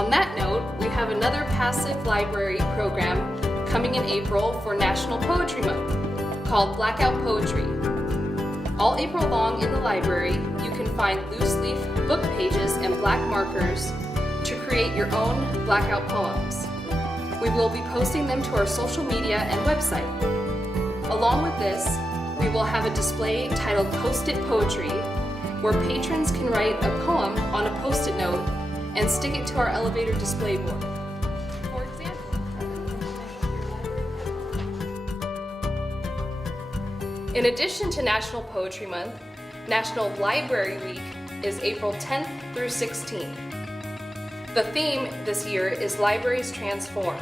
On that note, we have another passive library program coming in April for National Poetry Month called Blackout Poetry. All April long in the library, you can find loose leaf book pages and black markers to create your own blackout poems. We will be posting them to our social media and website. Along with this, we will have a display titled Post-it Poetry, where patrons can write a poem on a Post-it note and stick it to our elevator display board. For example, in addition to National Poetry Month, National Library Week is April 10th through 16th. The theme this year is Libraries Transform.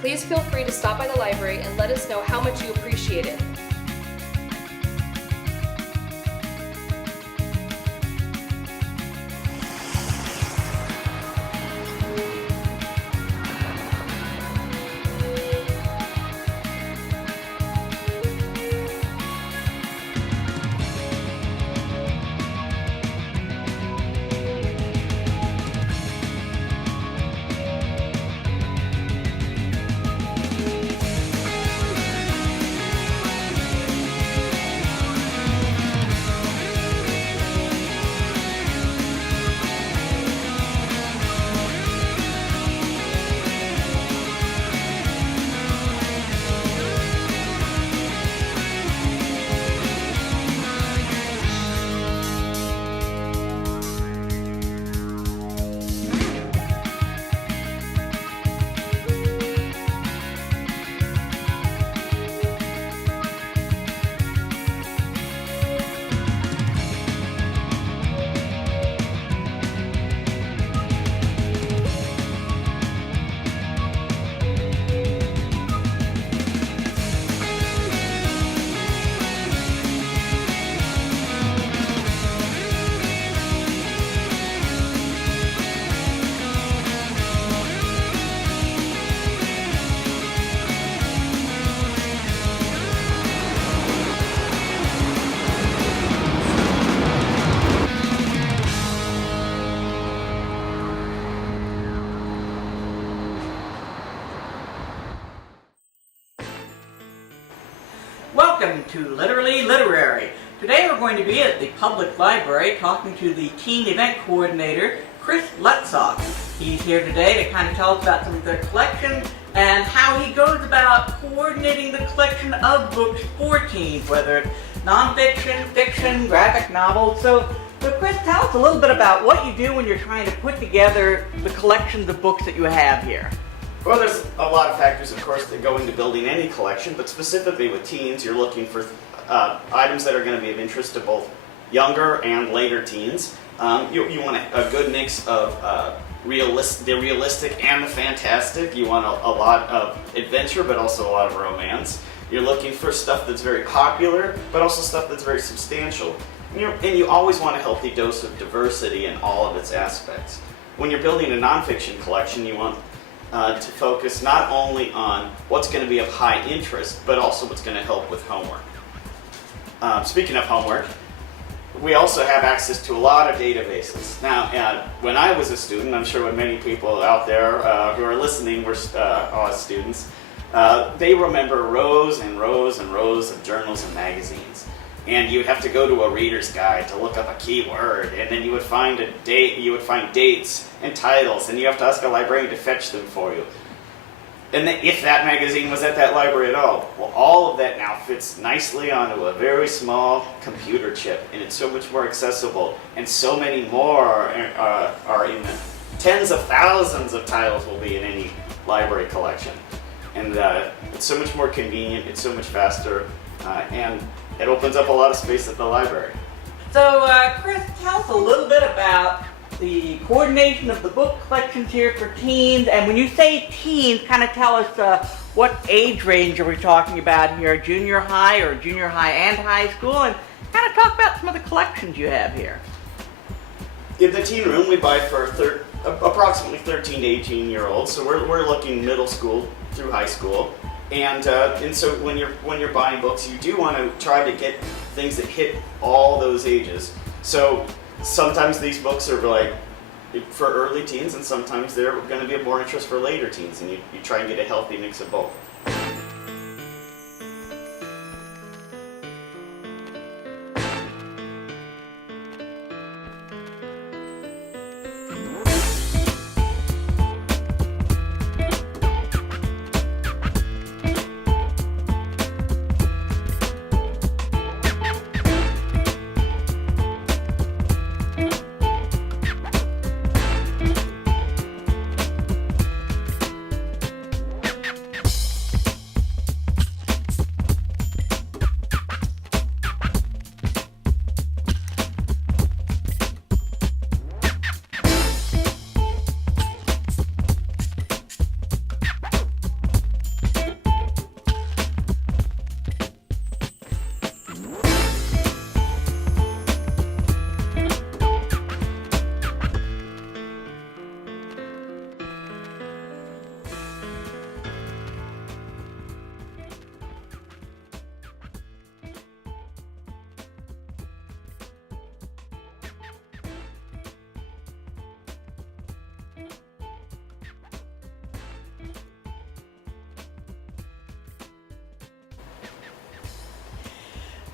Please feel free to stop by the library and let us know how much you appreciate it. Welcome to Literally Literary. Today we're going to be at the public library talking to the teen event coordinator, Chris Lutzock. He's here today to kind of tell us about some of their collection and how he goes about coordinating the collection of books for teens, whether it's nonfiction, fiction, graphic novels. So Chris, tell us a little bit about what you do when you're trying to put together the collections of books that you have here. Well, there's a lot of factors, of course, that go into building any collection, but specifically with teens, you're looking for items that are going to be of interest to both younger and later teens. You want a good mix of the realistic and the fantastic. You want a lot of adventure, but also a lot of romance. You're looking for stuff that's very popular, but also stuff that's very substantial. And you always want a healthy dose of diversity in all of its aspects. When you're building a nonfiction collection, you want to focus not only on what's going to be of high interest, but also what's going to help with homework. Speaking of homework, we also have access to a lot of databases. Now, when I was a student, I'm sure when many people out there who are listening were students, they remember rows and rows and rows of journals and magazines. And you would have to go to a reader's guide to look up a keyword, and then you would find a date. You would find dates and titles, and you have to ask a librarian to fetch them for you. And then if that magazine was at that library at all, well, all of that now fits nicely onto a very small computer chip, and it's so much more accessible. And so many more are in the tens of thousands of titles will be in any library collection, and it's so much more convenient. It's so much faster, and it opens up a lot of space at the library. So, Chris, tell us a little bit about the coordination of the book collections here for teens. And when you say teens, kind of tell us what age range are we talking about here? Junior high or junior high and high school? And kind of talk about some of the collections you have here. In the teen room, we buy for approximately 13 to 18-year-olds. So we're looking middle school through high school. And so when you're buying books, you do want to try to get things that hit all those ages. So sometimes these books are like for early teens, and sometimes they're going to be of more interest for later teens, and you try and get a healthy mix of both.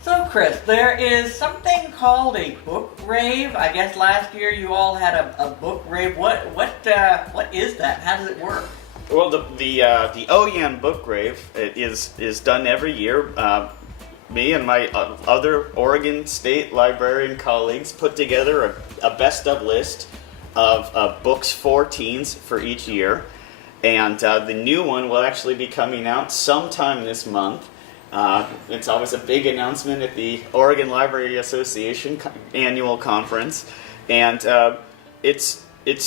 So Chris, there is something called a book rave. I guess last year you all had a book rave. What is that? How does it work? Well, the OEN book rave is done every year. Me and my other Oregon State librarian colleagues put together a best of list of books for teens for each year, and the new one will actually be coming out sometime this month. It's always a big announcement at the Oregon Library Association annual conference, and it's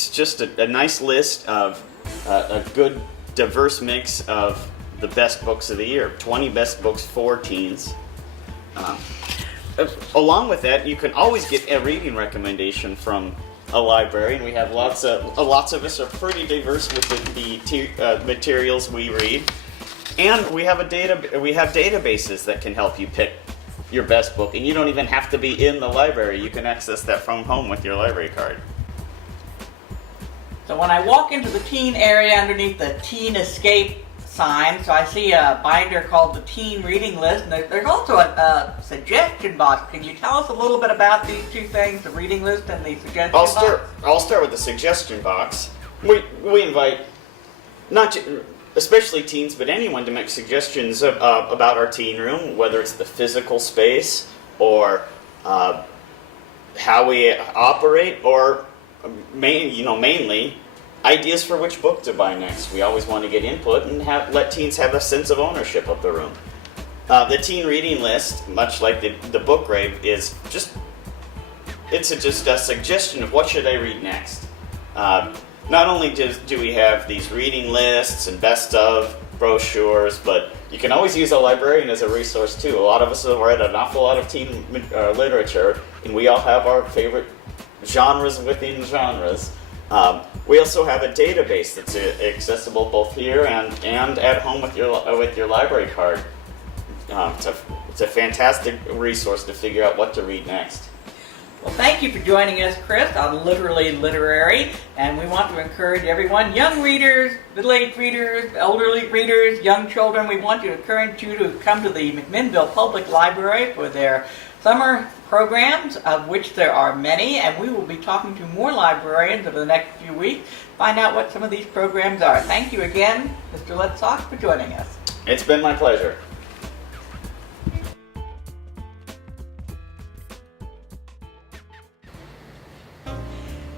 just a nice list of a good diverse mix of the best books of the year, 20 best books for teens. Along with that, you can always get a reading recommendation from a librarian. We have lots of us are pretty diverse with the materials we read. And we have databases that can help you pick your best book, and you don't even have to be in the library. You can access that from home with your library card. So when I walk into the teen area underneath the Teen Escape sign, so I see a binder called the Teen Reading List, and there's also a suggestion box. Can you tell us a little bit about these two things, the reading list and the suggestion box? I'll start with the suggestion box. We invite especially teens, but anyone to make suggestions about our teen room, whether it's the physical space or how we operate, or mainly ideas for which book to buy next. We always want to get input and let teens have a sense of ownership of the room. The teen reading list, much like the book rave, is just a suggestion of what should I read next. Not only do we have these reading lists and best of brochures, but you can always use a librarian as a resource too. A lot of us have read an awful lot of teen literature, and we all have our favorite genres within genres. We also have a database that's accessible both here and at home with your library card. It's a fantastic resource to figure out what to read next. Well, thank you for joining us, Chris, on Literally Literary, and we want to encourage everyone, young readers, middle-aged readers, elderly readers, young children, we want to encourage you to come to the McMINNVILLE Public Library for their summer programs, of which there are many, and we will be talking to more librarians over the next few weeks, find out what some of these programs are. Thank you again, Mr. Letzock, for joining us. It's been my pleasure.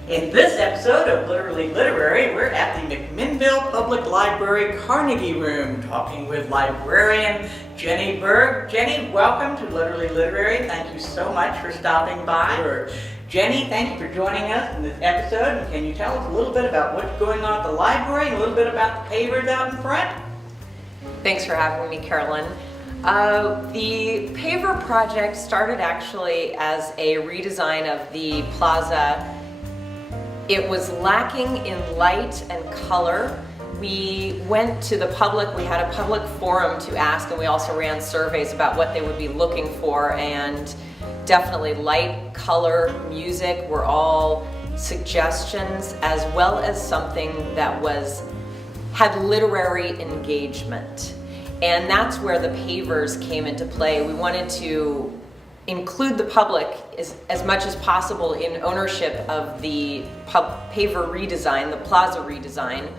In this episode of Literally Literary, we're at the McMINNVILLE Public Library Carnegie Room talking with librarian Jenny Berg. Jenny, welcome to Literally Literary. Thank you so much for stopping by. Sure. Jenny, thank you for joining us in this episode. And can you tell us a little bit about what's going on at the library and a little bit about the pavers out in front? Thanks for having me, Carolyn. The paver project started actually as a redesign of the plaza. It was lacking in light and color. We went to the public, we had a public forum to ask, and we also ran surveys about what they would be looking for, and definitely light, color, music were all suggestions as well as something that had literary engagement. And that's where the pavers came into play. We wanted to include the public as much as possible in ownership of the paver redesign, the plaza redesign,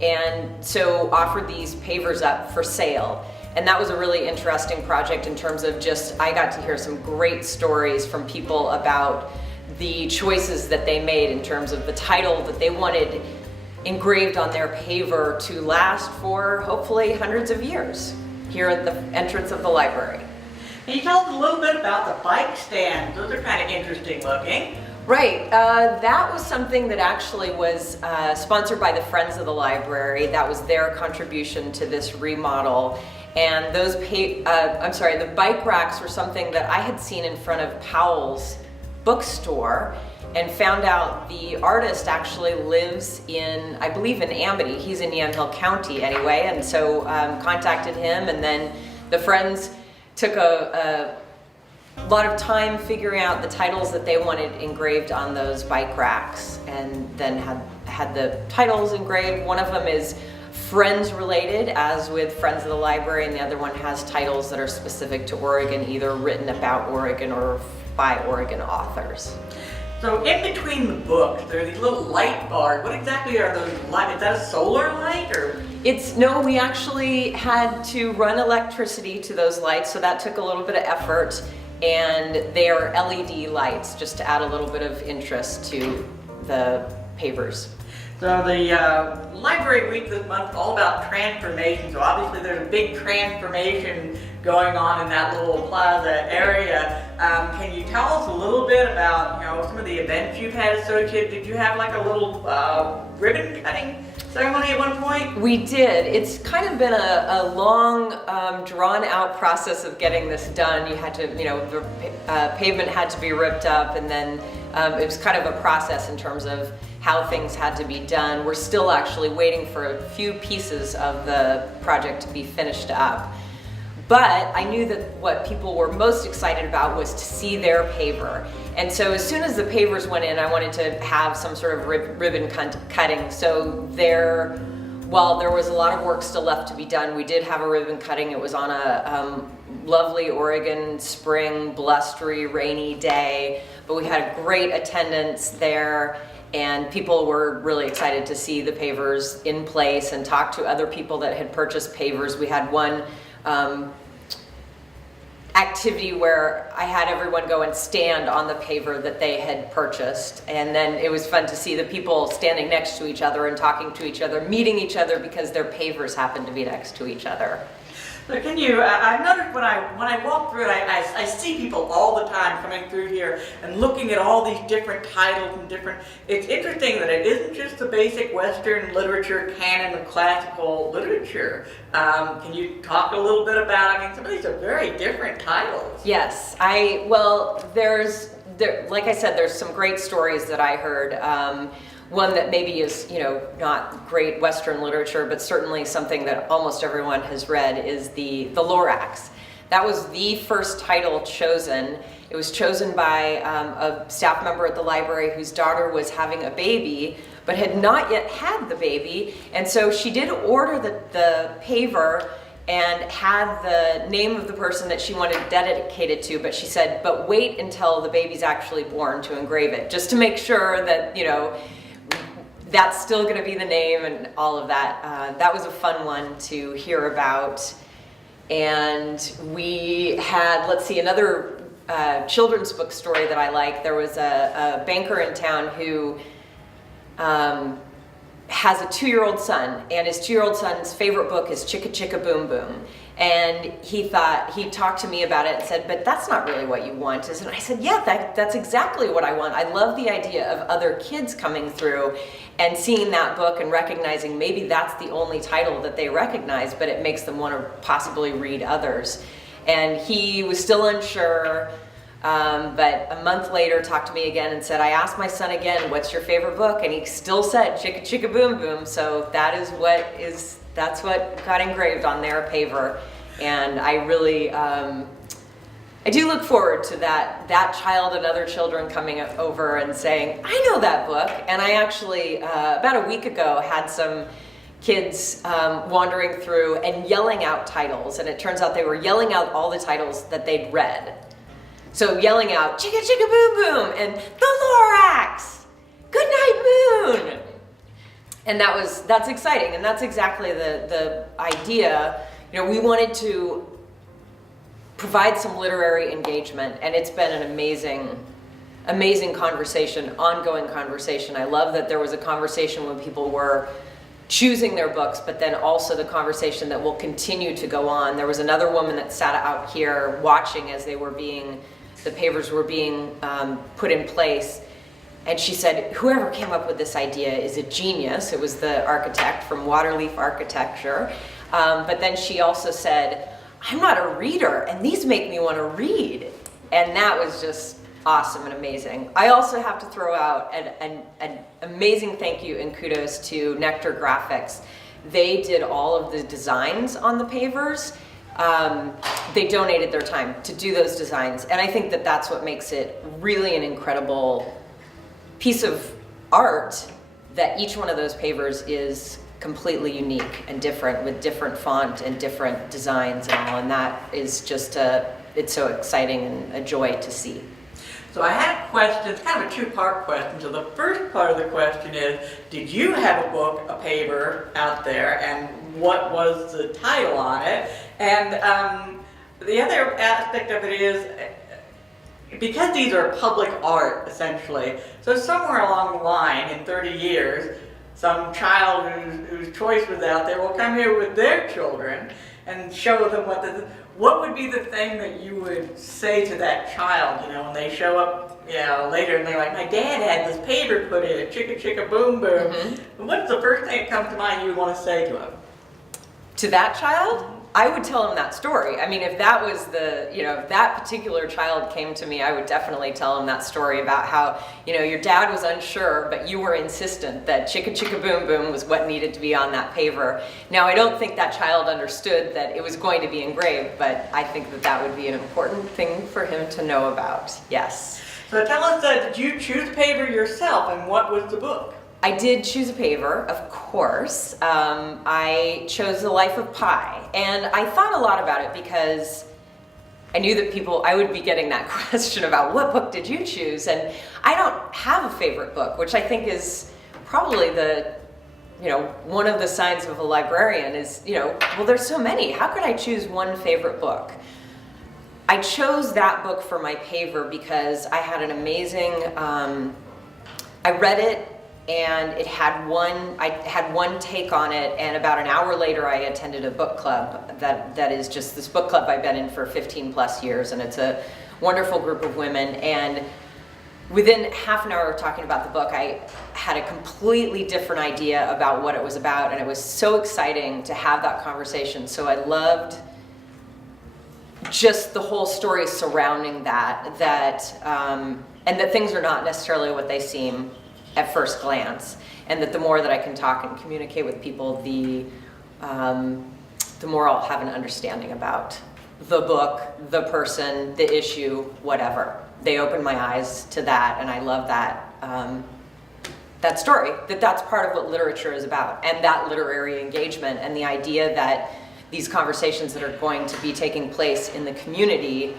and so offered these pavers up for sale. And that was a really interesting project in terms of I got to hear some great stories from people about the choices that they made in terms of the title that they wanted engraved on their paver to last for hopefully hundreds of years here at the entrance of the library. Can you tell us a little bit about the bike stands? Those are kind of interesting looking. Right, that was something that actually was sponsored by the Friends of the Library. That was their contribution to this remodel. And those, the bike racks were something that I had seen in front of Powell's bookstore and found out the artist actually lives in, I believe in Amity. He's in Yamhill County anyway, and so contacted him, and then the Friends took a lot of time figuring out the titles that they wanted engraved on those bike racks, and then had the titles engraved. One of them is Friends related, as with Friends of the Library, and the other one has titles that are specific to Oregon, either written about Oregon or by Oregon authors. So in between the books, there are these little light bars. What exactly are those lights? Is that a solar light, or? No, we actually had to run electricity to those lights, so that took a little bit of effort. And they are LED lights, just to add a little bit of interest to the pavers. So the Library Week this month is all about transformation. So obviously there's a big transformation going on in that little plaza area. Can you tell us a little bit about some of the events you've had associated? Did you have like a little ribbon cutting ceremony at one point? We did. It's kind of been a long, drawn out process of getting this done. You had to, the pavement had to be ripped up, and then it was kind of a process in terms of how things had to be done. We're still actually waiting for a few pieces of the project to be finished up. But I knew that what people were most excited about was to see their paver. And so as soon as the pavers went in, I wanted to have some sort of ribbon cutting. So while there was a lot of work still left to be done, we did have a ribbon cutting. It was on a lovely Oregon spring, blustery, rainy day, but we had a great attendance there. And people were really excited to see the pavers in place and talk to other people that had purchased pavers. We had one activity where I had everyone go and stand on the paver that they had purchased, and then it was fun to see the people standing next to each other and talking to each other, meeting each other because their pavers happened to be next to each other. So can you, I've noticed when I walk through it, I see people all the time coming through here and looking at all these different titles and it's interesting that it isn't just the basic Western literature canon of classical literature. Can you talk a little bit about, some of these are very different titles. Yes, like I said, there's some great stories that I heard. One that maybe is, not great Western literature, but certainly something that almost everyone has read is the Lorax. That was the first title chosen. It was chosen by a staff member at the library whose daughter was having a baby, but had not yet had the baby. And so she did order the paver and had the name of the person that she wanted dedicated to, but she said, but wait until the baby's actually born to engrave it, just to make sure that, that's still going to be the name and all of that. That was a fun one to hear about. And we had, another children's book story that I like. There was a banker in town who has a 2-year-old son, and his 2-year-old son's favorite book is Chicka Chicka Boom Boom. And he talked to me about it and said, but that's not really what you want, is it? And I said, yeah, that's exactly what I want. I love the idea of other kids coming through and seeing that book and recognizing maybe that's the only title that they recognize, but it makes them want to possibly read others. And he was still unsure, but a month later talked to me again and said, I asked my son again, what's your favorite book? And he still said Chicka Chicka Boom Boom. So that's what got engraved on their paver. And I really I do look forward to that child and other children coming over and saying, I know that book. And I actually, about a week ago, had some kids wandering through and yelling out titles. And it turns out they were yelling out all the titles that they'd read. So yelling out, Chicka Chicka Boom Boom, and The Lorax, Good Night Moon. And that's exciting, and that's exactly the idea. You know, we wanted to provide some literary engagement, and it's been an amazing conversation, ongoing conversation. I love that there was a conversation when people were choosing their books, but then also the conversation that will continue to go on. There was another woman that sat out here watching as the Pavers were being put in place, and she said, whoever came up with this idea is a genius. It was the architect from Waterleaf Architecture. But then she also said, I'm not a reader, and these make me want to read. And that was just awesome and amazing. I also have to throw out an amazing thank you and kudos to Nectar Graphics. They did all of the designs on the Pavers. They donated their time to do those designs, and I think that that's what makes it really an incredible piece of art, that each one of those Pavers is completely unique and different, with different font and different designs and all, and that is just it's so exciting and a joy to see. So I had a question, it's kind of a two-part question. So the first part of the question is, did you have a book, a paver, out there, and what was the title on it? And the other aspect of it is, because these are public art, essentially, so somewhere along the line, in 30 years, some child whose choice was out there will come here with their children and show them what would be the thing that you would say to that child, you know, when they show up, you know, later and they're like, my dad had this paver put in, Chicka Chicka Boom Boom. Mm-hmm. What's the first thing that comes to mind you would want to say to him? To that child? I would tell him that story. I mean, if that was if that particular child came to me, I would definitely tell him that story about how, you know, your dad was unsure, but you were insistent that Chicka Chicka Boom Boom was what needed to be on that paver. Now, I don't think that child understood that it was going to be engraved, but I think that that would be an important thing for him to know about, yes. So tell us, did you choose a paver yourself, and what was the book? I did choose a paver, of course. I chose The Life of Pi, and I thought a lot about it because I knew that I would be getting that question about what book did you choose, and I don't have a favorite book, which I think is probably one of the signs of a librarian is, well, there's so many. How could I choose one favorite book? I chose that book for my paver because I had an amazing, I read it, and I had one take on it, and about an hour later I attended a book club that is just this book club I've been in for 15 plus years, and it's a wonderful group of women, and within half an hour of talking about the book, I had a completely different idea about what it was about, and it was so exciting to have that conversation. So I loved just the whole story surrounding that, and that things are not necessarily what they seem at first glance, and that the more that I can talk and communicate with people, the more I'll have an understanding about the book, the person, the issue, whatever. They opened my eyes to that, and I love that story, that's part of what literature is about, and that literary engagement, and the idea that these conversations that are going to be taking place in the community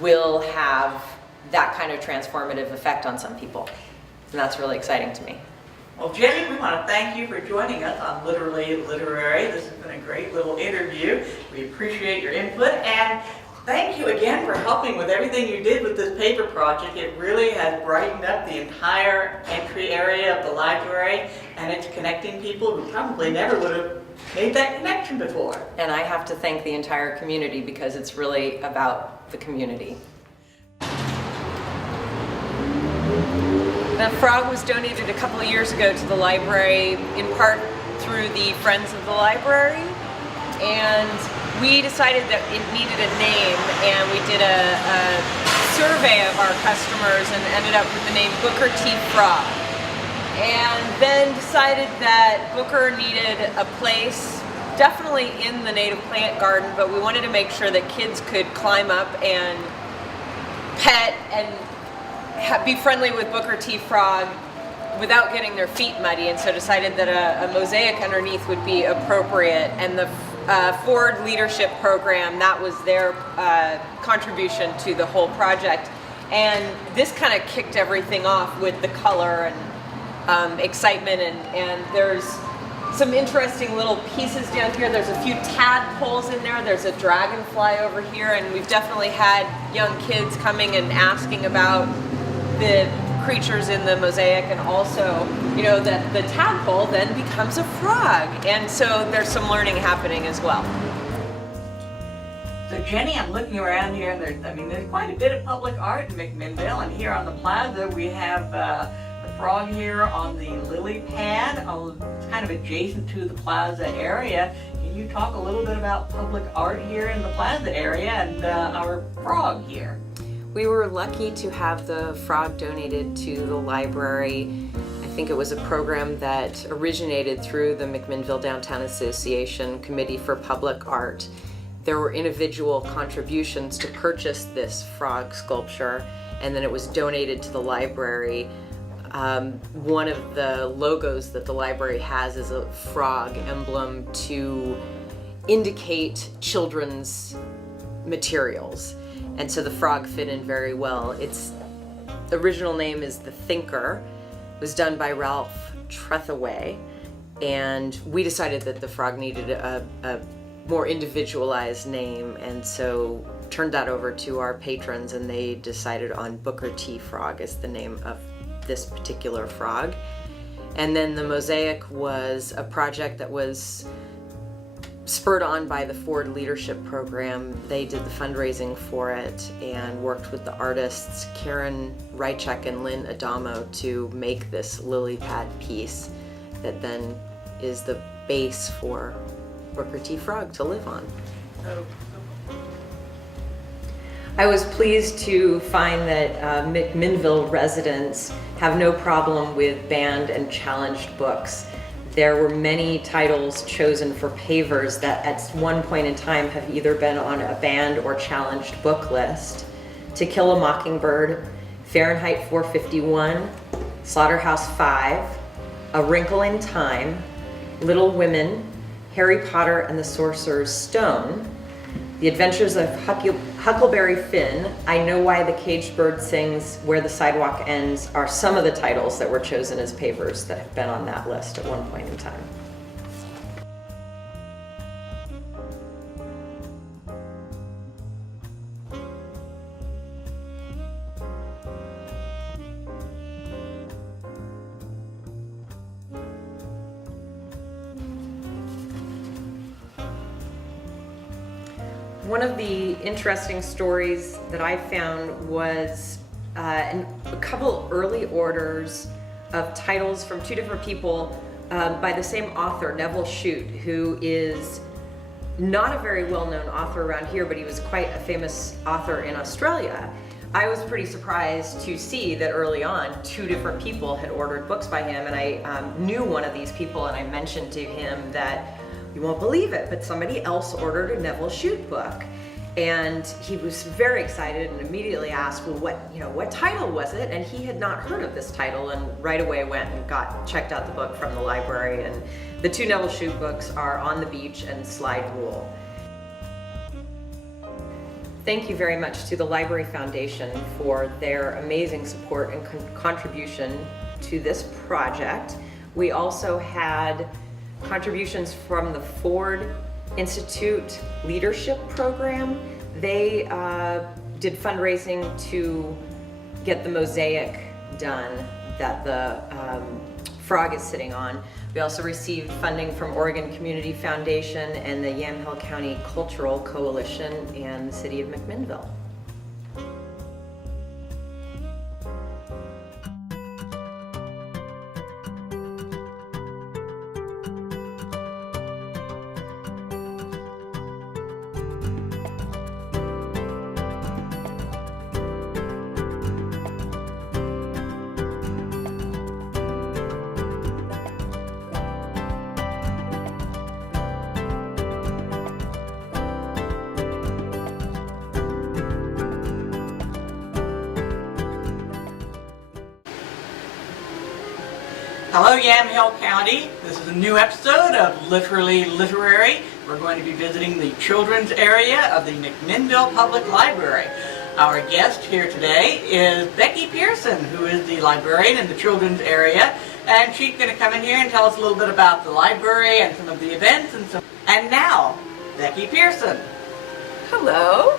will have that kind of transformative effect on some people. And that's really exciting to me. Well, Jenny, we want to thank you for joining us on Literally Literary. This has been a great little interview. We appreciate your input, and thank you again for helping with everything you did with this paper project. It really has brightened up the entire entry area of the library, and it's connecting people who probably never would have made that connection before. And I have to thank the entire community because it's really about the community. The frog was donated a couple of years ago to the library, in part through the Friends of the Library, and we decided that it needed a name, and we did a survey of our customers and ended up with the name Booker T. Frog. And then decided that Booker needed a place definitely in the native plant garden, but we wanted to make sure that kids could climb up and pet and be friendly with Booker T. Frog without getting their feet muddy, and so decided that a mosaic underneath would be appropriate. And the Ford Leadership Program, that was their contribution to the whole project. And this kind of kicked everything off with the color and excitement, and there's some interesting little pieces down here. There's a few tadpoles in there, there's a dragonfly over here, and we've definitely had young kids coming and asking about the creatures in the mosaic, and also, you know, that the tadpole then becomes a frog, and so there's some learning happening as well. So Jenny, I'm looking around here, and there's quite a bit of public art in McMinnville, and here on the plaza we have the frog here on the lily pad. It's kind of adjacent to the plaza area. Can you talk a little bit about public art here in the plaza area and our frog here? We were lucky to have the frog donated to the library. I think it was a program that originated through the McMinnville Downtown Association Committee for Public Art. There were individual contributions to purchase this frog sculpture, and then it was donated to the library. One of the logos that the library has is a frog emblem to indicate children's materials. And so the frog fit in very well. Its original name is The Thinker. It was done by Ralph Trethaway, and we decided that the frog needed a more individualized name, and so turned that over to our patrons, and they decided on Booker T. Frog as the name of this particular frog. And then the mosaic was a project that was spurred on by the Ford Leadership Program. They did the fundraising for it and worked with the artists Karen Rychek and Lynn Adamo to make this lily pad piece that then is the base for Booker T. Frog to live on. I was pleased to find that McMinnville residents have no problem with banned and challenged books. There were many titles chosen for Pavers that at one point in time have either been on a banned or challenged book list. To Kill a Mockingbird, Fahrenheit 451, Slaughterhouse-5, A Wrinkle in Time, Little Women, Harry Potter and the Sorcerer's Stone, The Adventures of Huckleberry Finn, I Know Why the Caged Bird Sings, Where the Sidewalk Ends are some of the titles that were chosen as Pavers that have been on that list at one point in time. One of the interesting stories that I found was a couple early orders of titles from two different people by the same author, Nevil Shute, who is not a very well-known author around here, but he was quite a famous author in Australia. I was pretty surprised to see that early on, two different people had ordered books by him, and I knew one of these people, and I mentioned to him that, you won't believe it, but somebody else ordered a Nevil Shute book. And he was very excited and immediately asked, well, what title was it? And he had not heard of this title, and right away went and checked out the book from the library. And the two Nevil Shute books are On the Beach and Slide Rule. Thank you very much to the Library Foundation for their amazing support and contribution to this project. We also had contributions from the Ford Institute Leadership Program. They did fundraising to get the mosaic done that the frog is sitting on. We also received funding from Oregon Community Foundation and the Yamhill County Cultural Coalition and the City of McMinnville. Hello Yamhill County. This is a new episode of Literally Literary. We're going to be visiting the children's area of the McMINNVILLE Public Library. Our guest here today is Becky Pearson, who is the librarian in the children's area, and she's going to come in here and tell us a little bit about the library and some of the events and so. And now, Becky Pearson. Hello.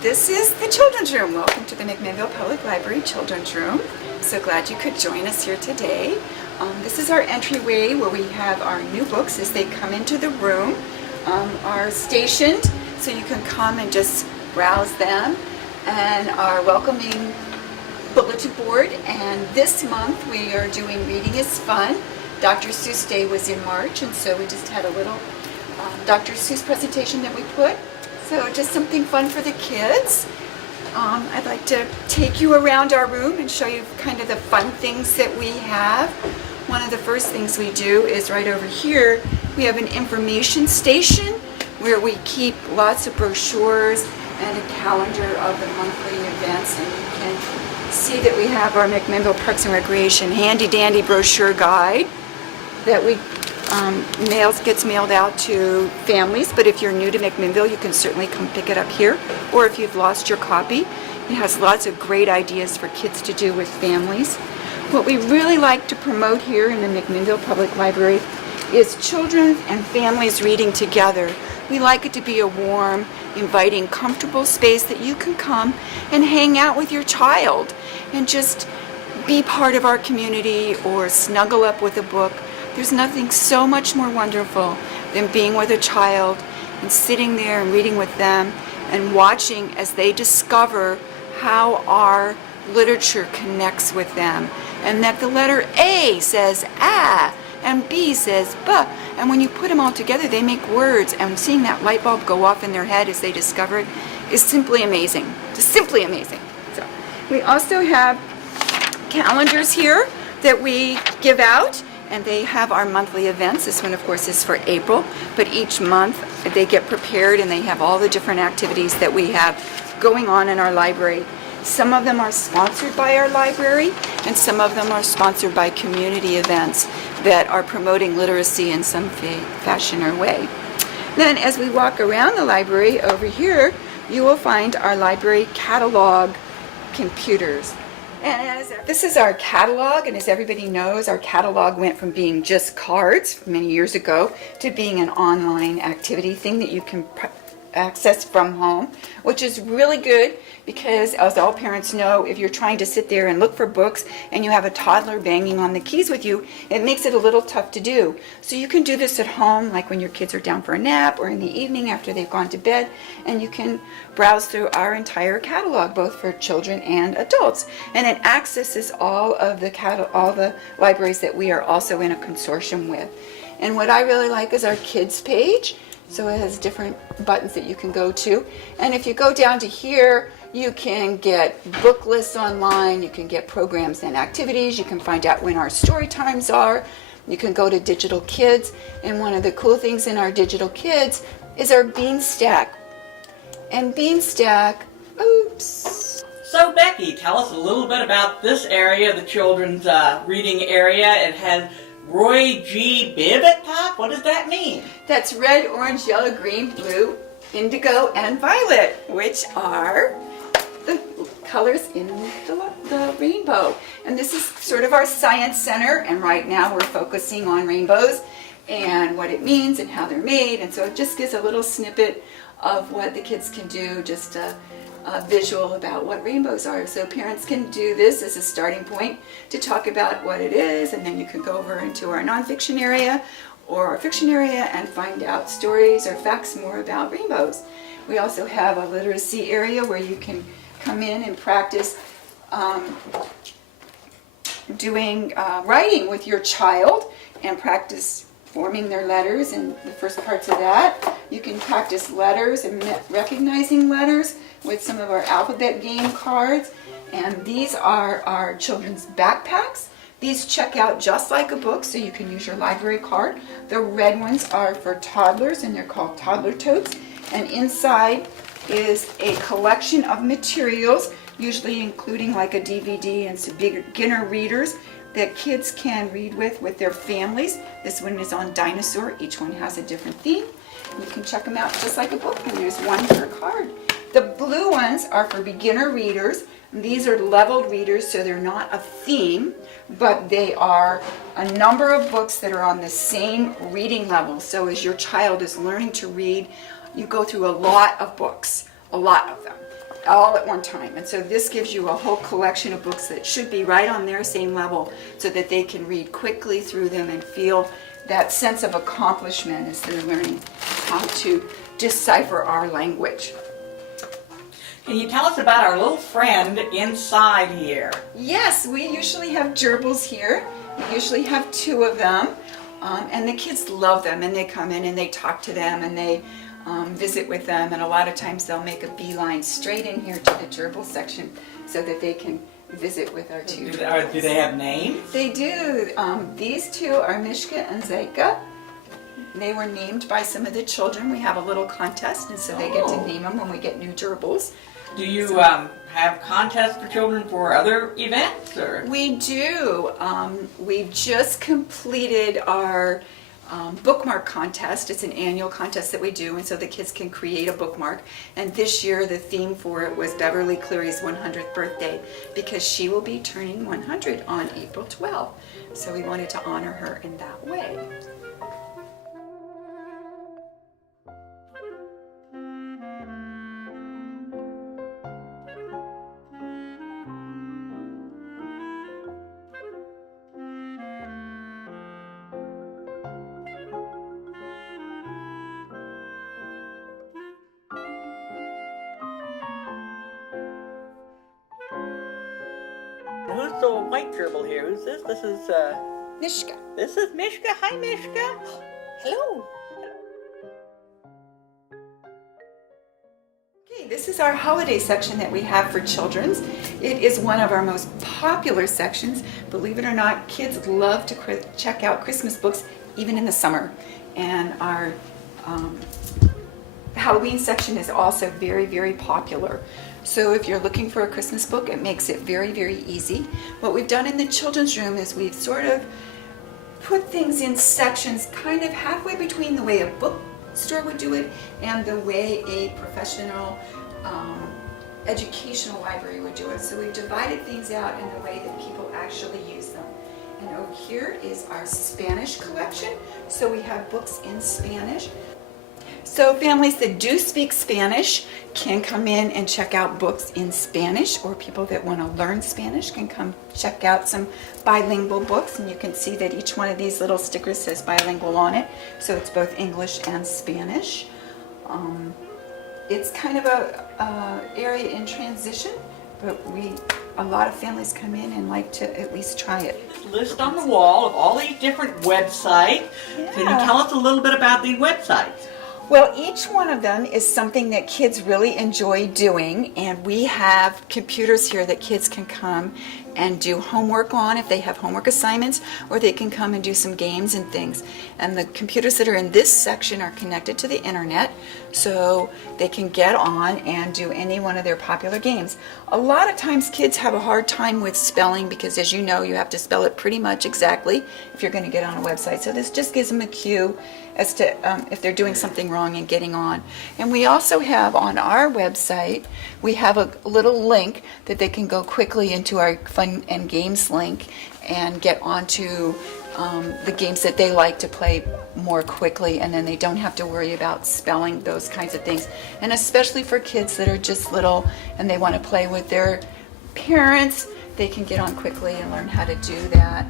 This is the Children's Room. Welcome to the McMINNVILLE Public Library Children's Room. I'm so glad you could join us here today. This is our entryway where we have our new books as they come into the room, are stationed so you can come and just browse them, and our welcoming bulletin board. And this month we are doing Reading is Fun. Dr. Seuss Day was in March, and so we just had a little Dr. Seuss presentation that we put. So just something fun for the kids. I'd like to take you around our room and show you kind of the fun things that we have. One of the first things we do is right over here, we have an information station where we keep lots of brochures and a calendar of the monthly events. And you can see that we have our McMINNVILLE Parks and Recreation handy dandy brochure guide that we gets mailed out to families, but if you're new to McMINNVILLE, you can certainly come pick it up here, or if you've lost your copy, it has lots of great ideas for kids to do with families. What we really like to promote here in the McMINNVILLE Public Library is children and families reading together. We like it to be a warm, inviting, comfortable space that you can come and hang out with your child and just be part of our community or snuggle up with a book. There's nothing so much more wonderful than being with a child and sitting there and reading with them and watching as they discover how our literature connects with them, and that the letter A says ah and B says buh, and when you put them all together they make words, and seeing that light bulb go off in their head as they discover it is simply amazing. Just simply amazing. So we also have calendars here that we give out, and they have our monthly events. This one, of course, is for April, but each month they get prepared and they have all the different activities that we have going on in our library. Some of them are sponsored by our library, and some of them are sponsored by community events that are promoting literacy in some fashion or way. Then, as we walk around the library over here, you will find our library catalog computers. And this is our catalog, and as everybody knows, our catalog went from being just cards many years ago to being an online activity thing that you can access from home, which is really good because, as all parents know, if you're trying to sit there and look for books and you have a toddler banging on the keys with you, it makes it a little tough to do. So you can do this at home, like when your kids are down for a nap or in the evening after they've gone to bed, and you can browse through our entire catalog, both for children and adults. And it accesses all the libraries that we are also in a consortium with. And what I really like is our kids page. So it has different buttons that you can go to. And if you go down to here, you can get book lists online, you can get programs and activities, you can find out when our story times are, you can go to Digital Kids, and one of the cool things in our Digital Kids is our Bean Stack. And Bean Stack, oops. So Becky, tell us a little bit about this area, the children's reading area. It has Roy G. Bibb at top? What does that mean? That's red, orange, yellow, green, blue, indigo, and violet, which are the colors in the rainbow. And this is sort of our science center, and right now we're focusing on rainbows and what it means and how they're made. And so it just gives a little snippet of what the kids can do, just a visual about what rainbows are. So parents can do this as a starting point to talk about what it is, and then you can go over into our nonfiction area or our fiction area and find out stories or facts more about rainbows. We also have a literacy area where you can come in and practice doing writing with your child and practice forming their letters and the first parts of that. You can practice letters and recognizing letters with some of our alphabet game cards. And these are our children's backpacks. These check out just like a book, so you can use your library card. The red ones are for toddlers, and they're called toddler totes. And inside is a collection of materials, usually including like a DVD and some beginner readers that kids can read with their families. This one is on dinosaur. Each one has a different theme. You can check them out just like a book, and there's one per card. The blue ones are for beginner readers. These are leveled readers, so they're not a theme, but they are a number of books that are on the same reading level. So as your child is learning to read, you go through a lot of books, a lot of them, all at one time. And so this gives you a whole collection of books that should be right on their same level so that they can read quickly through them and feel that sense of accomplishment as they're learning how to decipher our language. Can you tell us about our little friend inside here? Yes, we usually have gerbils here. We usually have 2 of them, and the kids love them, and they come in and they talk to them and they visit with them, and a lot of times they'll make a beeline straight in here to the gerbil section so that they can visit with our 2 gerbils. Do they have names? They do. These 2 are Mishka and Zaika. They were named by some of the children. We have a little contest, and so they get to name them when we get new gerbils. Do you have contests for children for other events? Or? We do. We've just completed our bookmark contest. It's an annual contest that we do, and so the kids can create a bookmark. And this year the theme for it was Beverly Cleary's 100th birthday, because she will be turning 100 on April 12th. So we wanted to honor her in that way. Who's the white gerbil here? Who's this? This is Mishka. This is Mishka. Hi, Mishka. Hello. Okay, this is our holiday section that we have for children's. It is one of our most popular sections. Believe it or not, kids love to check out Christmas books even in the summer. And our Halloween section is also very, very popular. So if you're looking for a Christmas book, it makes it very, very easy. What we've done in the children's room is we've sort of put things in sections kind of halfway between the way a bookstore would do it and the way a professional educational library would do it. So we've divided things out in the way that people actually use them. And over here is our Spanish collection. So we have books in Spanish. So families that do speak Spanish can come in and check out books in Spanish, or people that want to learn Spanish can come check out some bilingual books, and you can see that each one of these little stickers says bilingual on it, so it's both English and Spanish. It's kind of a area in transition, but a lot of families come in and like to at least try it. List on the wall of all these different websites. Yeah. Can you tell us a little bit about these websites? Well, each one of them is something that kids really enjoy doing, and we have computers here that kids can come and do homework on if they have homework assignments, or they can come and do some games and things. And the computers that are in this section are connected to the internet, so they can get on and do any one of their popular games. A lot of times kids have a hard time with spelling because, as you know, you have to spell it pretty much exactly if you're going to get on a website. So this just gives them a cue as to if they're doing something wrong and getting on. And we also have on our website, we have a little link that they can go quickly into our fun and games link and get onto the games that they like to play more quickly, and then they don't have to worry about spelling those kinds of things. And especially for kids that are just little and they want to play with their parents, they can get on quickly and learn how to do that.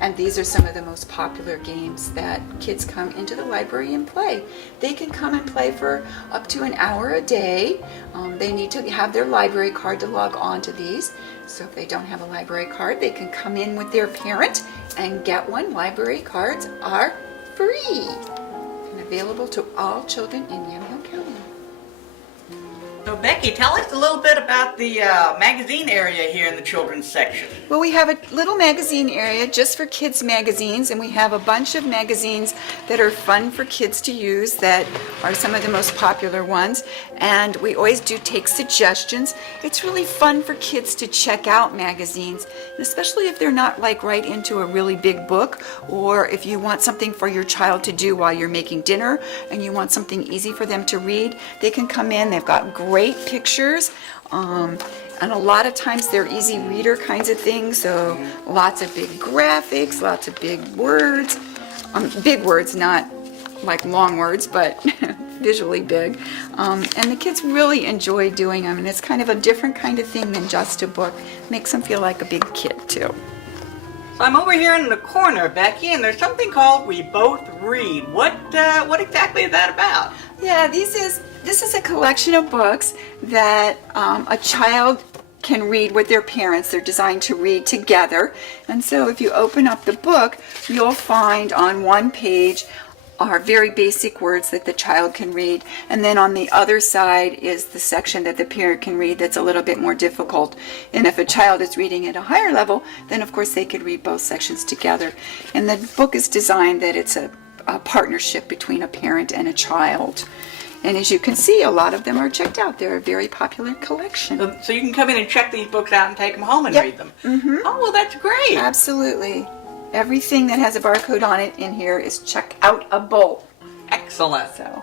And these are some of the most popular games that kids come into the library and play. They can come and play for up to an hour a day. They need to have their library card to log on to these. So if they don't have a library card, they can come in with their parent and get one. Library cards are free and available to all children in Yamhill County. So Becky, tell us a little bit about the magazine area here in the children's section. Well, we have a little magazine area just for kids magazines, and we have a bunch of magazines that are fun for kids to use that are some of the most popular ones, and we always do take suggestions. It's really fun for kids to check out magazines, especially if they're not like right into a really big book, or if you want something for your child to do while you're making dinner and you want something easy for them to read. They can come in. They've got great pictures. And a lot of times they're easy reader kinds of things, so lots of big graphics, lots of big words. Big words, not like long words, but visually big. And the kids really enjoy doing them, and it's kind of a different kind of thing than just a book. Makes them feel like a big kid, too. So I'm over here in the corner, Becky, and there's something called We Both Read. What exactly is that about? Yeah, this is a collection of books that a child can read with their parents. They're designed to read together. And so if you open up the book, you'll find on one page are very basic words that the child can read. And then on the other side is the section that the parent can read that's a little bit more difficult. And if a child is reading at a higher level, then of course they could read both sections together. And the book is designed that it's a partnership between a parent and a child. And as you can see, a lot of them are checked out. They're a very popular collection. So you can come in and check these books out and take them home and Yep. read them. Mm-hmm. Oh, well, that's great. Absolutely. Everything that has a barcode on it in here is check out a bowl. Excellent. So,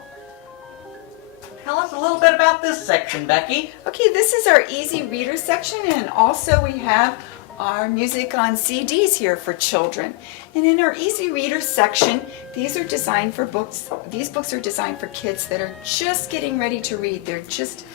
Tell us a little bit about this section, Becky. okay, this is our easy reader section, and also we have our music on CDs here for children. And in our easy reader section, these are designed for books. These books are designed for kids that are just getting ready to read. They're just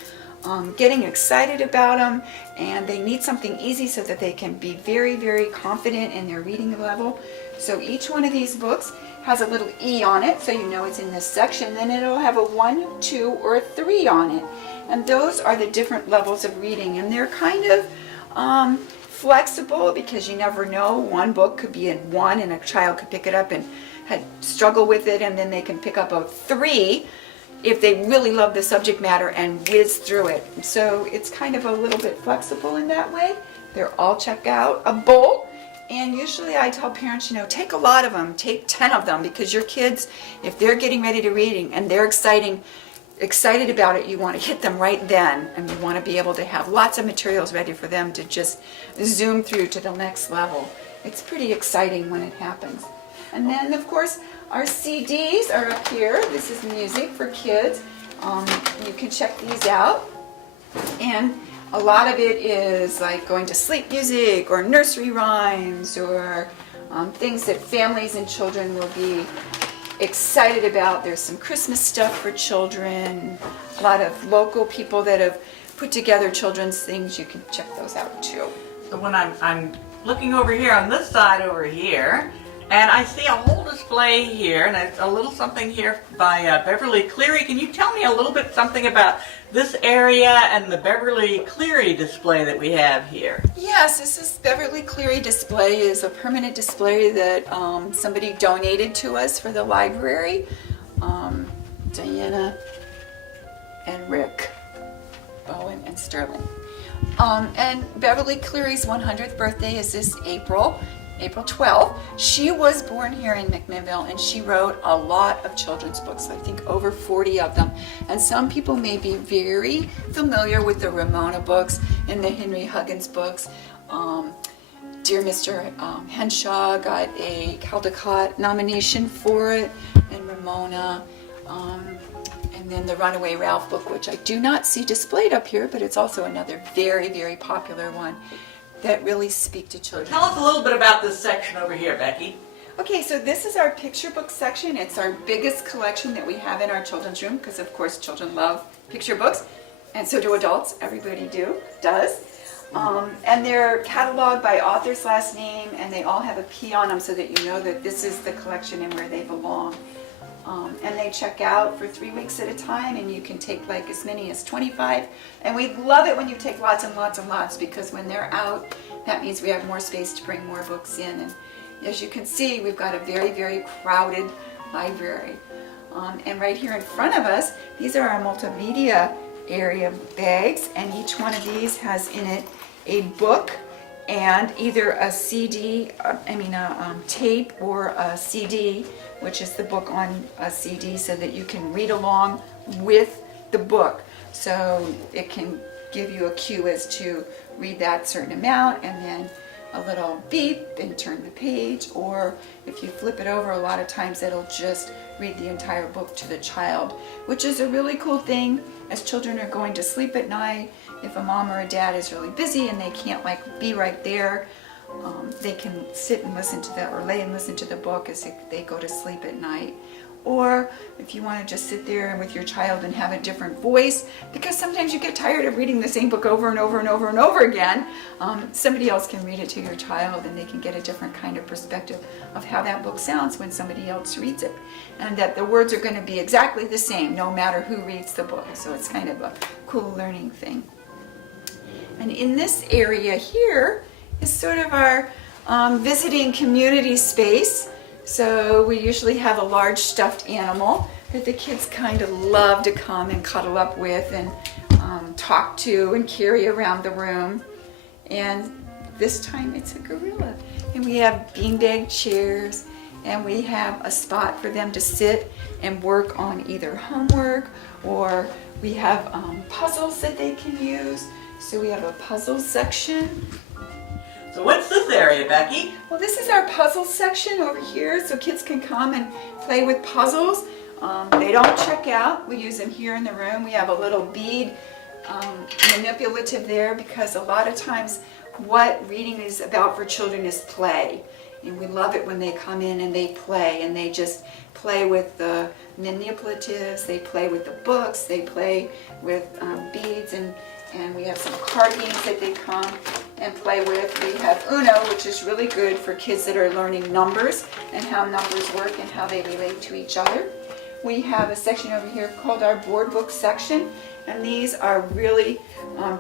getting excited about them, and they need something easy so that they can be very, very confident in their reading level. So each one of these books has a little E on it, so you know it's in this section. Then it'll have a 1, 2, or 3 on it. And those are the different levels of reading, and they're kind of flexible because you never know. One book could be in 1 and a child could pick it up and struggle with it, and then they can pick up a 3 if they really love the subject matter and whiz through it. So it's kind of a little bit flexible in that way. They're all checked out. A bowl, and usually I tell parents, take a lot of them, take 10 of them, because your kids, if they're getting ready to reading and they're excited about it, you want to hit them right then, and you want to be able to have lots of materials ready for them to just zoom through to the next level. It's pretty exciting when it happens. And then, of course, our CDs are up here. This is music for kids. You can check these out. And a lot of it is like going to sleep music or nursery rhymes or things that families and children will be excited about. There's some Christmas stuff for children. A lot of local people that have put together children's things. You can check those out too. So when I'm looking over here on this side over here, and I see a whole display here, and it's a little something here by Beverly Cleary. Can you tell me a little bit something about this area and the Beverly Cleary display that we have here? Yes, this is Beverly Cleary display. Is a permanent display that somebody donated to us for the library. Diana and Rick, Bowen and Sterling. And Beverly Cleary's 100th birthday is this April 12th. She was born here in McMinnville, and she wrote a lot of children's books, I think over 40 of them. And some people may be very familiar with the Ramona books and the Henry Huggins books. Dear Mr. Henshaw got a Caldecott nomination for it, and Ramona. And then the Runaway Ralph book, which I do not see displayed up here, but it's also another very, very popular one that really speak to children. Tell us a little bit about this section over here, Becky. Okay, so this is our picture book section. It's our biggest collection that we have in our children's room, because of course children love picture books, and so do adults. Everybody does. And they're cataloged by author's last name, and they all have a P on them so that you know that this is the collection and where they belong. And they check out for 3 weeks at a time, and you can take like as many as 25. And we love it when you take lots and lots and lots, because when they're out, that means we have more space to bring more books in. And as you can see, we've got a very, very crowded library. And right here in front of us, these are our multimedia area bags, and each one of these has in it a book and either a CD, a tape, or a CD, which is the book on a CD, so that you can read along with the book. So it can give you a cue as to read that certain amount, and then a little beep and turn the page, or if you flip it over, a lot of times it'll just read the entire book to the child, which is a really cool thing as children are going to sleep at night. If a mom or a dad is really busy and they can't be right there, they can sit and listen to that, or lay and listen to the book as they go to sleep at night. Or if you want to just sit there with your child and have a different voice, because sometimes you get tired of reading the same book over and over and over and over again, somebody else can read it to your child, and they can get a different kind of perspective of how that book sounds when somebody else reads it. And that the words are going to be exactly the same no matter who reads the book. So it's kind of a cool learning thing. And in this area here is sort of our visiting community space. So we usually have a large stuffed animal that the kids kind of love to come and cuddle up with and talk to and carry around the room. And this time it's a gorilla. And we have beanbag chairs, and we have a spot for them to sit and work on either homework, or we have puzzles that they can use. So we have a puzzle section. So what's this area, Becky? Well, this is our puzzle section over here, so kids can come and play with puzzles. They don't check out. We use them here in the room. We have a little bead manipulative there, because a lot of times what reading is about for children is play. And we love it when they come in and they play, and they just play with the manipulatives, they play with the books, they play with beads, and we have some card games that they come and play with. We have Uno, which is really good for kids that are learning numbers and how numbers work and how they relate to each other. We have a section over here called our board book section, and these are really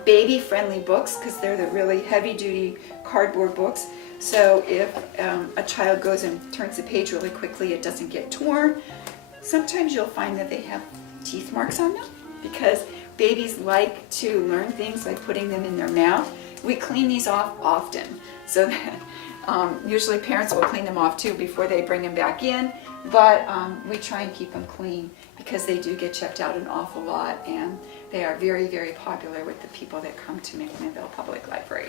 baby-friendly books, because they're the really heavy-duty cardboard books. So if a child goes and turns the page really quickly, it doesn't get torn. Sometimes you'll find that they have teeth marks on them, because babies like to learn things by putting them in their mouth. We clean these off often, so that usually parents will clean them off too before they bring them back in, but we try and keep them clean, because they do get checked out an awful lot, and they are very, very popular with the people that come to McMINNVILLE Public Library.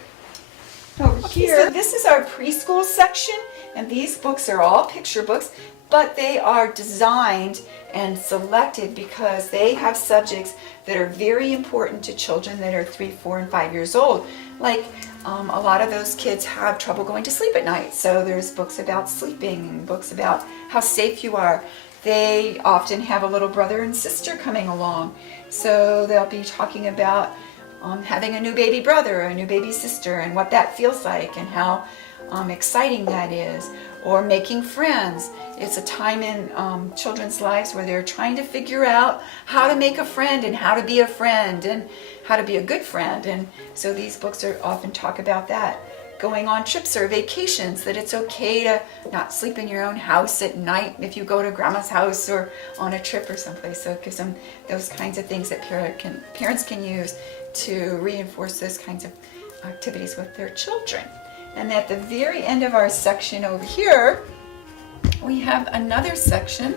Over here, so this is our preschool section, and these books are all picture books, but they are designed and selected because they have subjects that are very important to children that are 3, 4, and 5 years old. Like a lot of those kids have trouble going to sleep at night, so there's books about sleeping and books about how safe you are. They often have a little brother and sister coming along, so they'll be talking about having a new baby brother or a new baby sister, and what that feels like, and how exciting that is. Or making friends. It's a time in children's lives where they're trying to figure out how to make a friend, and how to be a friend, and how to be a good friend. And so these books are often talk about that. Going on trips or vacations, that it's okay to not sleep in your own house at night if you go to grandma's house or on a trip or someplace. So it gives them those kinds of things that parents can use to reinforce those kinds of activities with their children. And at the very end of our section over here, we have another section.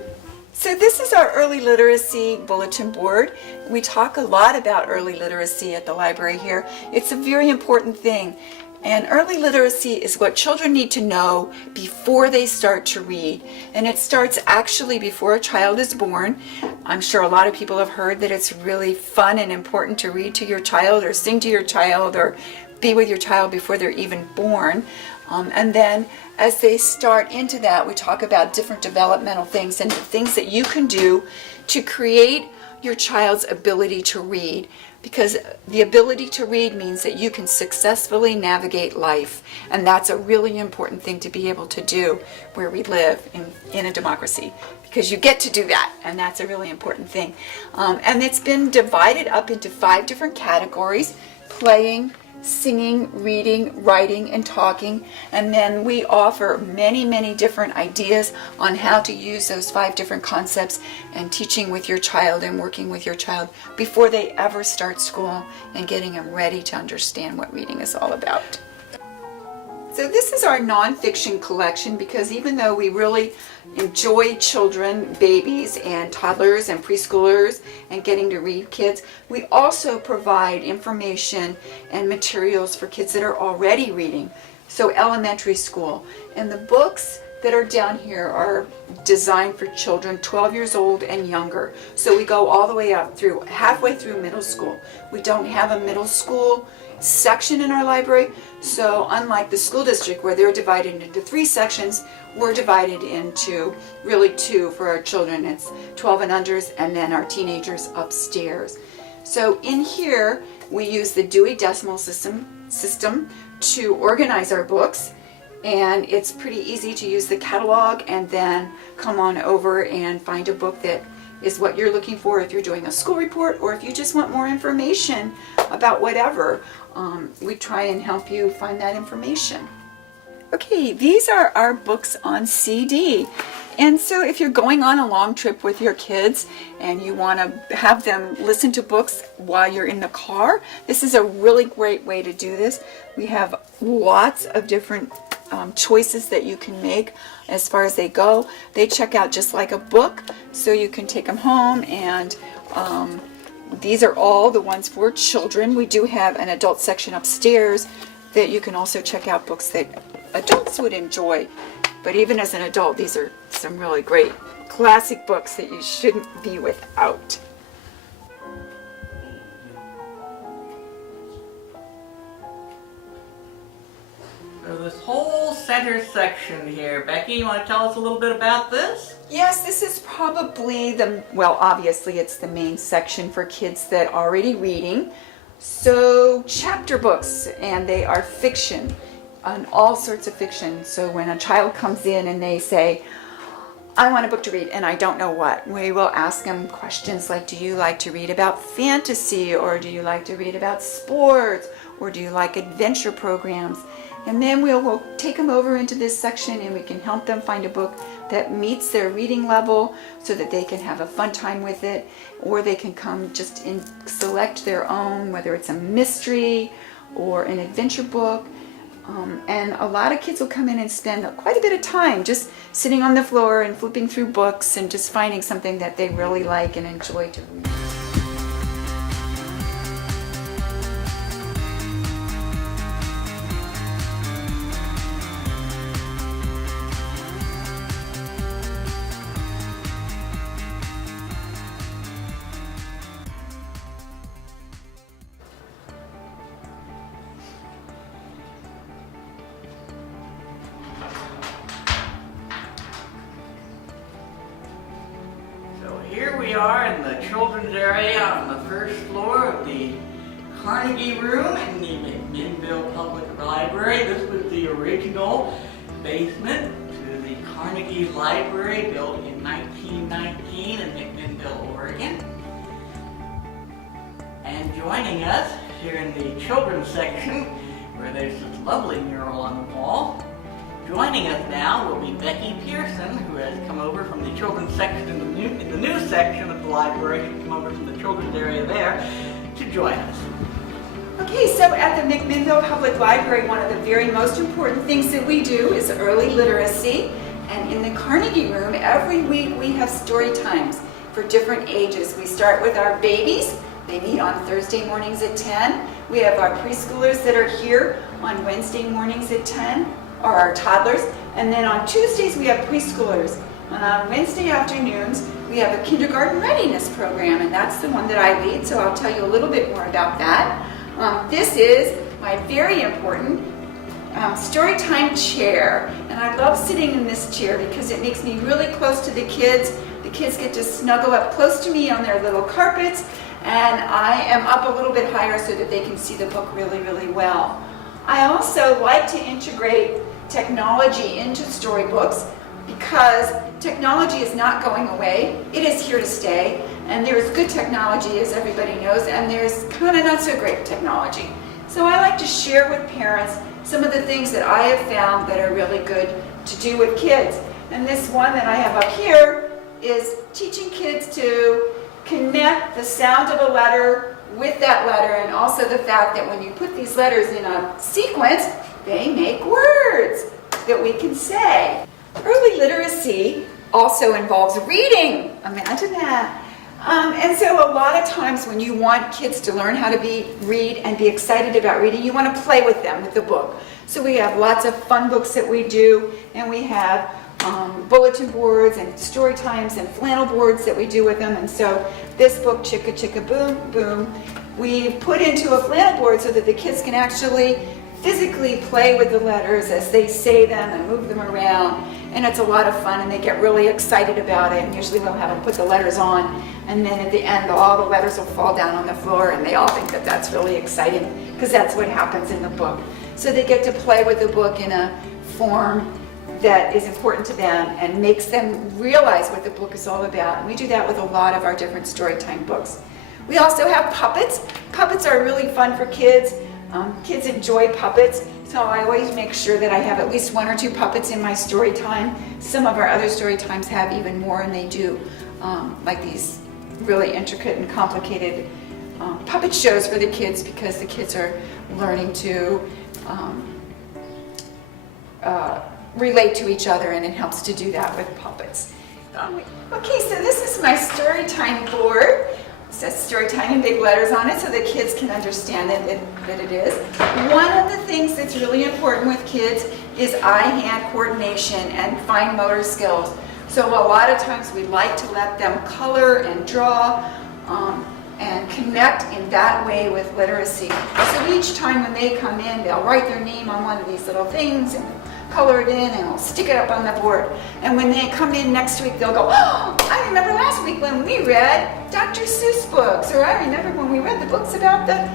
So this is our early literacy bulletin board. We talk a lot about early literacy at the library here. It's a very important thing. And early literacy is what children need to know before they start to read. And it starts actually before a child is born. I'm sure a lot of people have heard that it's really fun and important to read to your child, or sing to your child, or be with your child before they're even born. And then as they start into that, we talk about different developmental things and things that you can do to create your child's ability to read. Because the ability to read means that you can successfully navigate life. And that's a really important thing to be able to do where we live in a democracy. Because you get to do that, and that's a really important thing. And it's been divided up into 5 different categories: playing, singing, reading, writing, and talking. And then we offer many, many different ideas on how to use those 5 different concepts and teaching with your child and working with your child before they ever start school, and getting them ready to understand what reading is all about. So this is our nonfiction collection because even though we really enjoy children, babies and toddlers and preschoolers and getting to read kids, we also provide information and materials for kids that are already reading. So elementary school. And the books that are down here are designed for children 12 years old and younger. So we go all the way up through, halfway through middle school. We don't have a middle school section in our library, so unlike the school district where they're divided into 3 sections, we're divided into really 2 for our children. It's 12 and unders and then our teenagers upstairs. So in here we use the Dewey Decimal System to organize our books, and it's pretty easy to use the catalog and then come on over and find a book that is what you're looking for if you're doing a school report or if you just want more information about whatever. We try and help you find that information. Okay, these are our books on CD. And so if you're going on a long trip with your kids and you want to have them listen to books while you're in the car, this is a really great way to do this. We have lots of different choices that you can make as far as they go. They check out just like a book, so you can take them home, and these are all the ones for children. We do have an adult section upstairs that you can also check out books that adults would enjoy. But even as an adult, these are some really great classic books that you shouldn't be without. So this whole center section here, Becky, you want to tell us a little bit about this? Yes, this is probably well, obviously it's the main section for kids that are already reading. So chapter books, and they are fiction, and all sorts of fiction. So when a child comes in and they say, I want a book to read and I don't know what, we will ask them questions like, do you like to read about fantasy, or do you like to read about sports, or do you like adventure programs? And then we'll take them over into this section and we can help them find a book that meets their reading level so that they can have a fun time with it, or they can come just and select their own, whether it's a mystery or an adventure book. And a lot of kids will come in and spend quite a bit of time just sitting on the floor and flipping through books and just finding something that they really like and enjoy to read. Here we are in the children's area on the first floor of the Carnegie Room in the McMINNVILLE Public Library. This was the original basement to the Carnegie Library, built in 1919 in McMinnville, Oregon. And joining us here in the children's section, where there's this lovely mural on the wall, joining us now will be Becky Pearson, who has come over from the children's section in the new section of the library. She's come over from the children's area there to join us. Okay, so at the McMinnville Public Library, one of the very most important things that we do is early literacy. And in the Carnegie Room, every week we have story times for different ages. We start with our babies. They meet on Thursday mornings at 10. We have our preschoolers that are here on Wednesday mornings at 10. Or our toddlers, and then on Tuesdays we have preschoolers, and on Wednesday afternoons we have a kindergarten readiness program, and that's the one that I lead, so I'll tell you a little bit more about that. This is my very important storytime chair, and I love sitting in this chair because it makes me really close to the kids. The kids get to snuggle up close to me on their little carpets, and I am up a little bit higher so that they can see the book really, really well. I also like to integrate technology into storybooks because technology is not going away. It is here to stay, and there's good technology, as everybody knows, and there's kind of not so great technology. So I like to share with parents some of the things that I have found that are really good to do with kids. And this one that I have up here is teaching kids to connect the sound of a letter with that letter, and also the fact that when you put these letters in a sequence, they make words that we can say. Early literacy also involves reading. Imagine that. And so a lot of times when you want kids to learn how to read and be excited about reading, you want to play with them with the book. So we have lots of fun books that we do, and we have bulletin boards and story times and flannel boards that we do with them. And so this book, Chicka Chicka Boom Boom, we've put into a flannel board so that the kids can actually physically play with the letters as they say them and move them around. And it's a lot of fun, and they get really excited about it. And usually we'll have them put the letters on, and then at the end all the letters will fall down on the floor, and they all think that that's really exciting because that's what happens in the book. So they get to play with the book in a form that is important to them and makes them realize what the book is all about. And we do that with a lot of our different storytime books. We also have puppets. Puppets are really fun for kids. Kids enjoy puppets, so I always make sure that I have at least 1 or 2 puppets in my story time. Some of our other story times have even more, and they do like these really intricate and complicated puppet shows for the kids, because the kids are learning to relate to each other, and it helps to do that with puppets. Okay, so this is my story time board. It says story time in big letters on it so the kids can understand that it is. One of the things that's really important with kids is eye-hand coordination and fine motor skills. So a lot of times we like to let them color and draw and connect in that way with literacy. So each time when they come in, they'll write their name on one of these little things and color it in, and we'll stick it up on the board. And when they come in next week, they'll go, oh, I remember last week when we read Dr. Seuss books, or I remember when we read the books about the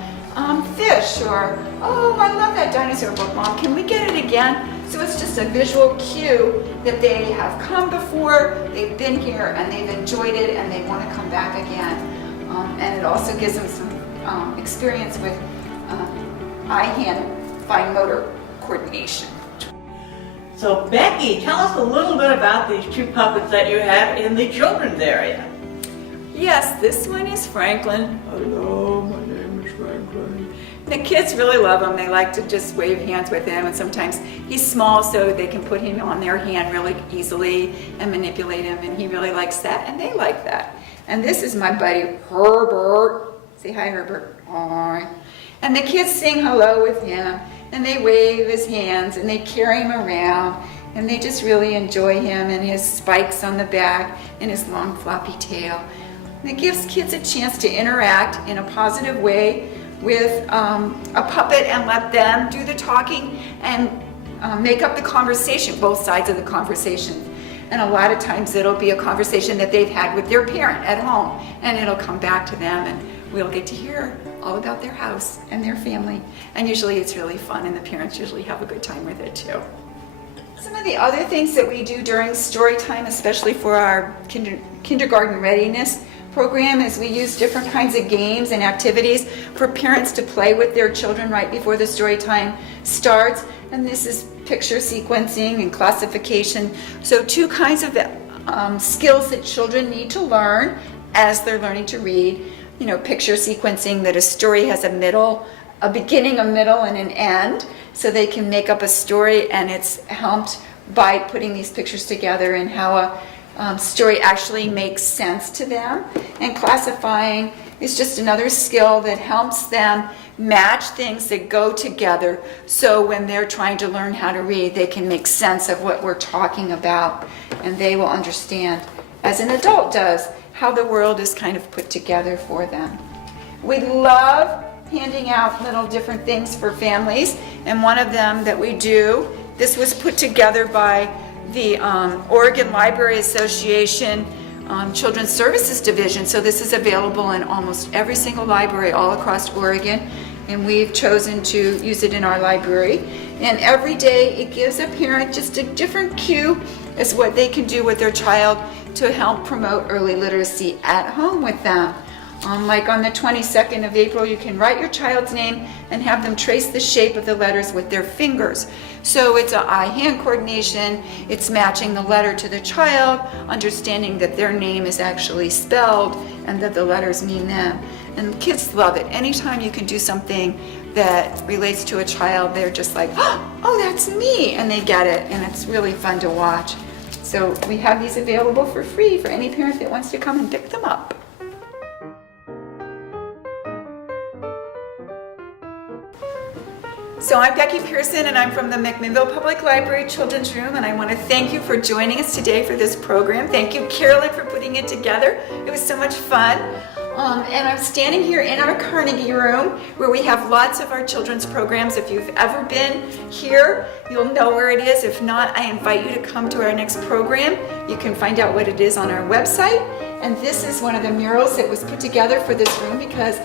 fish, or, oh, I love that dinosaur book, Mom, can we get it again? So it's just a visual cue that they have come before, they've been here, and they've enjoyed it, and they want to come back again. And it also gives them some experience with eye-hand fine motor coordination. So Becky, tell us a little bit about these 2 puppets that you have in the children's area. Yes, this one is Franklin. Hello, my name is Franklin. The kids really love him. They like to just wave hands with him, and sometimes he's small so they can put him on their hand really easily and manipulate him, and he really likes that, and they like that. And this is my buddy Herbert. Say hi, Herbert. Hi. And the kids sing hello with him, and they wave his hands, and they carry him around, and they just really enjoy him and his spikes on the back and his long floppy tail. And it gives kids a chance to interact in a positive way with a puppet and let them do the talking and make up the conversation, both sides of the conversation. And a lot of times it'll be a conversation that they've had with their parent at home, and it'll come back to them, and we'll get to hear all about their house and their family. And usually it's really fun, and the parents usually have a good time with it too. Some of the other things that we do during story time, especially for our kindergarten readiness program, is we use different kinds of games and activities for parents to play with their children right before the story time starts. And this is picture sequencing and classification. So 2 kinds of skills that children need to learn as they're learning to read. You know, picture sequencing, that a story has a beginning, a middle, and an end, so they can make up a story, and it's helped by putting these pictures together and how a story actually makes sense to them. And classifying is just another skill that helps them match things that go together, so when they're trying to learn how to read, they can make sense of what we're talking about, and they will understand, as an adult does, how the world is kind of put together for them. We love handing out little different things for families, and one of them that we do, this was put together by the Oregon Library Association Children's Services Division, so this is available in almost every single library all across Oregon, and we've chosen to use it in our library. And every day it gives a parent just a different cue as what they can do with their child to help promote early literacy at home with them. Like on the 22nd of April, you can write your child's name and have them trace the shape of the letters with their fingers. So it's a eye-hand coordination, it's matching the letter to the child, understanding that their name is actually spelled and that the letters mean them. And kids love it. Anytime you can do something that relates to a child, they're just like, oh, that's me, and they get it, and it's really fun to watch. So we have these available for free for any parent that wants to come and pick them up. So I'm Becky Pearson, and I'm from the McMinnville Public Library Children's Room, and I want to thank you for joining us today for this program. Thank you, Carolyn, for putting it together. It was so much fun. And I'm standing here in our Carnegie room where we have lots of our children's programs. If you've ever been here, you'll know where it is. If not, I invite you to come to our next program. You can find out what it is on our website. And this is one of the murals that was put together for this room because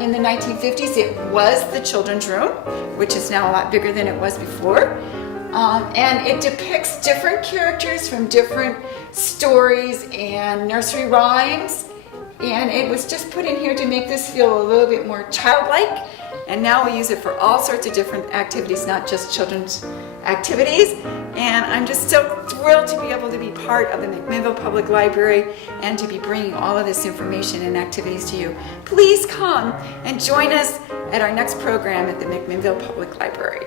in the 1950s it was the children's room, which is now a lot bigger than it was before. And it depicts different characters from different stories and nursery rhymes. And it was just put in here to make this feel a little bit more childlike. And now we use it for all sorts of different activities, not just children's activities. And I'm just so thrilled to be able to be part of the McMinnville Public Library and to be bringing all of this information and activities to you. Please come and join us at our next program at the McMinnville Public Library.